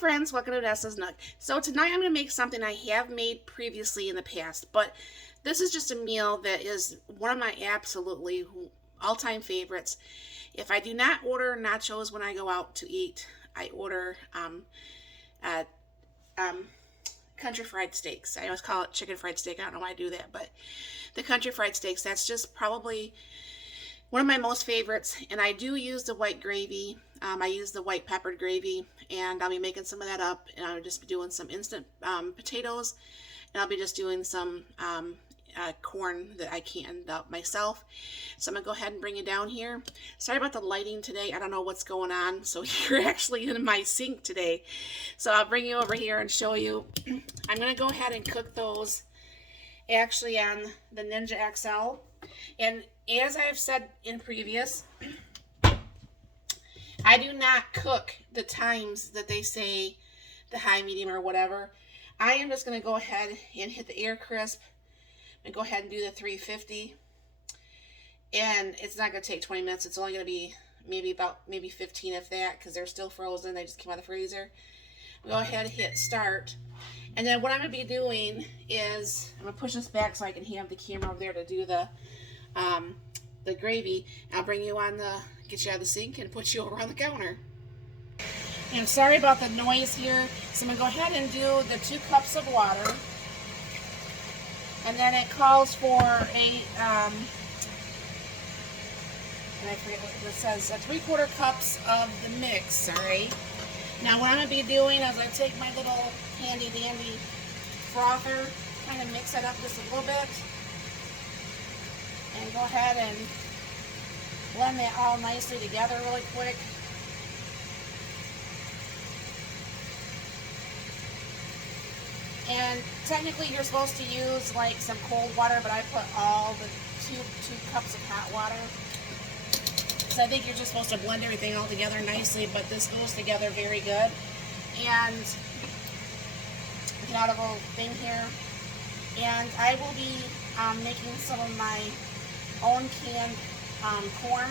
friends, welcome to Nessa's Nook. So tonight I'm going to make something I have made previously in the past, but this is just a meal that is one of my absolutely all-time favorites. If I do not order nachos when I go out to eat, I order uh, um, country fried steaks. I always call it chicken fried steak. I don't know why I do that, but the country fried steaks, that's just probably one of my most favorites. And I do use the white gravy. I use the white peppered gravy, and I'll be making some of that up, and I'll just be doing some instant potatoes, and I'll be just doing some corn that I canned up myself. So I'm going to go ahead and bring you down here. Sorry about the lighting today. I don't know what's going on. So you're actually in my sink today. So I'll bring you over here and show you. I'm going to go ahead and cook those actually on the Ninja XL. And as I've said in previous, I do not cook the times that they say the high, medium, or whatever. I am just going to go ahead and hit the air crisp and go ahead and do the 350. And it's not going to take 20 minutes. It's only going to be maybe 15 if that, because they're still frozen. They just came out of the freezer. Go ahead and hit start. And then what I'm going to be doing is I'm going to push this back so I can have the camera over there to do the gravy. I'll bring you on get you out of the sink and put you over on the counter. And sorry about the noise here. So I'm going to go ahead and do the 2 cups of water. And then it calls for and I forget what this says, 3/4 cups of the mix, alright? Now what I'm going to be doing is I take my little handy dandy frother, kind of mix it up just a little bit, and go ahead and blend that all nicely together really quick. And technically you're supposed to use like some cold water, but I put all the two cups of hot water. So I think you're just supposed to blend everything all together nicely, but this goes together very good. And get out of a little thing here. And I will be making some of my own canned corn,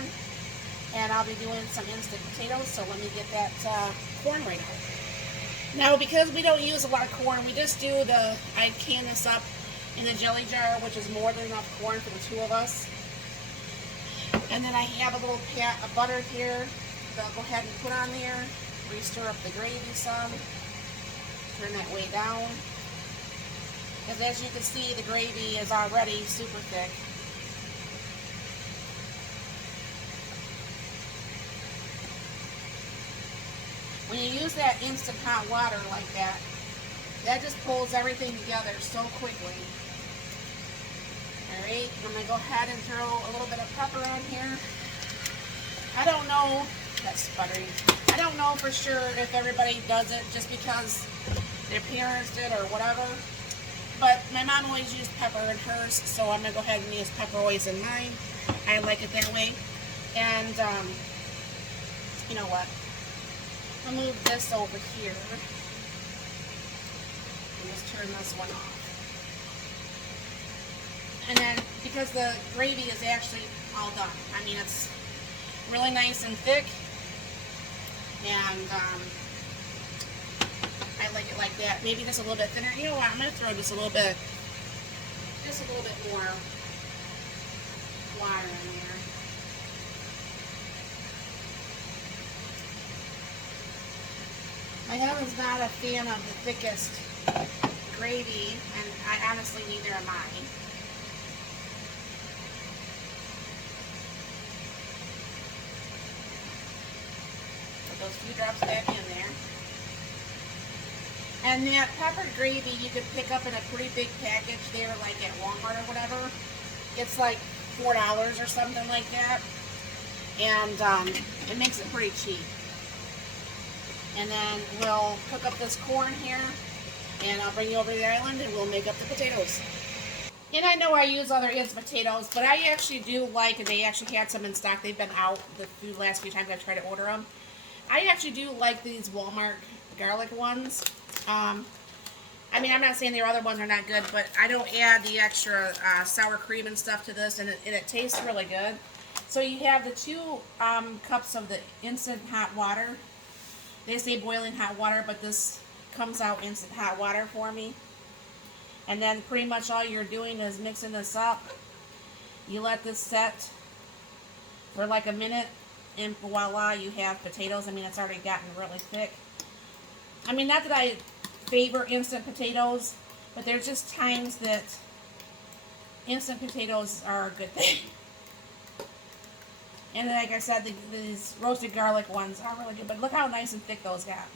and I'll be doing some instant potatoes. So let me get that corn right out. Now, because we don't use a lot of corn, we just do I can this up in the jelly jar, which is more than enough corn for the 2 of us. And then I have a little pat of butter here that I'll go ahead and put on there. Re-stir up the gravy some. Turn that way down. Because as you can see, the gravy is already super thick. When you use that instant hot water like that, that just pulls everything together so quickly. Alright, I'm going to go ahead and throw a little bit of pepper on here. I don't know, that's sputtering. I don't know for sure if everybody does it just because their parents did or whatever. But my mom always used pepper in hers, so I'm going to go ahead and use pepper always in mine. I like it that way. And, you know what? I'll move this over here. And just turn this one off. And then, because the gravy is actually all done. I mean, it's really nice and thick. And I like it like that. Maybe just a little bit thinner. You know what? I'm going to throw just a little bit more water in there. My husband's not a fan of the thickest gravy, and I honestly neither am I. Put those few drops back in there. And that peppered gravy you could pick up in a pretty big package there, like at Walmart or whatever. It's like $4 or something like that. And it makes it pretty cheap. And then we'll cook up this corn here, and I'll bring you over to the island and we'll make up the potatoes. And I know I use other instant potatoes, but I actually do like, and they actually had some in stock. They've been out the last few times I've tried to order them. I actually do like these Walmart garlic ones. I mean, I'm not saying the other ones are not good, but I don't add the extra sour cream and stuff to this, and it tastes really good. So you have the 2 cups of the instant hot water They say boiling hot water, but this comes out instant hot water for me. And then pretty much all you're doing is mixing this up. You let this set for like a minute, and voila, you have potatoes. I mean, it's already gotten really thick. I mean, not that I favor instant potatoes, but there's just times that instant potatoes are a good thing. And like I said, these roasted garlic ones are really good. But look how nice and thick those got.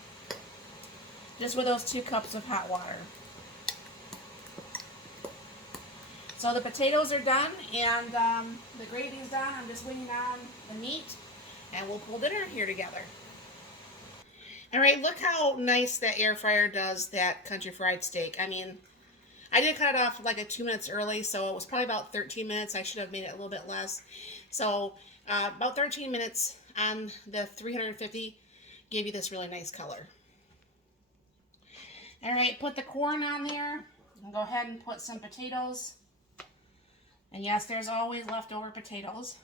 Just with those 2 cups of hot water. So the potatoes are done, and the gravy's done. I'm just waiting on the meat, and we'll pull dinner here together. All right, look how nice that air fryer does that country fried steak. I mean, I did cut it off like 2 minutes early, so it was probably about 13 minutes. I should have made it a little bit less. So about 13 minutes on the 350 gave you this really nice color. All right, put the corn on there, and go ahead and put some potatoes. And yes, there's always leftover potatoes.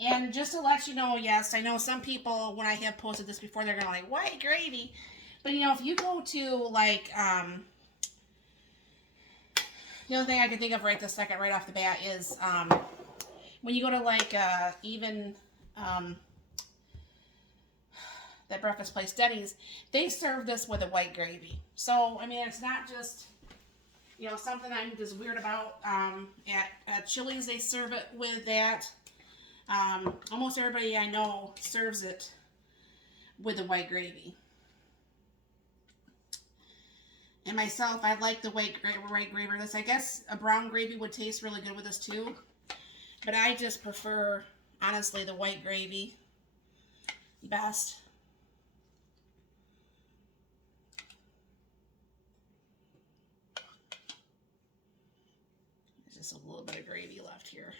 And just to let you know, yes, I know some people, when I have posted this before, they're going to like, white gravy. But, you know, if you go to, like, the only thing I can think of right this second, right off the bat, is when you go to, like, even that breakfast place, Denny's, they serve this with a white gravy. So, I mean, it's not just, you know, something I'm just weird about. At Chili's, they serve it with that. Almost everybody I know serves it with the white gravy. And myself, I like the white gravy with this. I guess a brown gravy would taste really good with this too. But I just prefer, honestly, the white gravy best. There's just a little bit of gravy left here.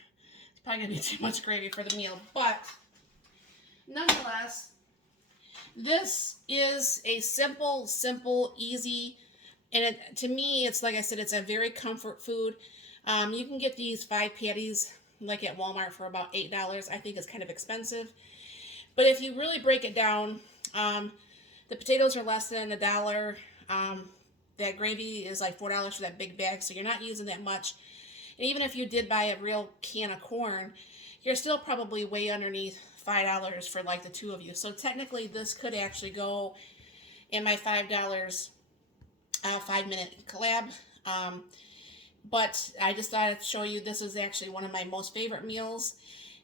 It's probably going to be too much gravy for the meal. But, nonetheless, this is a simple, easy, and to me, it's like I said, it's a very comfort food. You can get these 5 patties like at Walmart for about $8. I think it's kind of expensive. But if you really break it down, the potatoes are less than $1. That gravy is like $4 for that big bag, so you're not using that much. And even if you did buy a real can of corn, you're still probably way underneath $5 for like the 2 of you. So technically this could actually go in my $5 5-minute collab. But I just thought I'd show you this is actually one of my most favorite meals.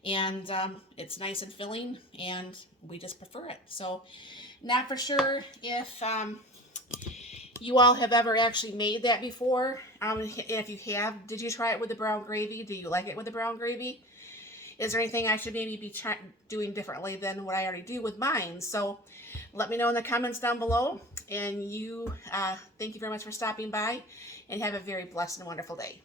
And it's nice and filling, and we just prefer it. So not for sure if you all have ever actually made that before. If you have, did you try it with the brown gravy? Do you like it with the brown gravy? Is there anything I should maybe be doing differently than what I already do with mine? So let me know in the comments down below. And thank you very much for stopping by, and have a very blessed and wonderful day.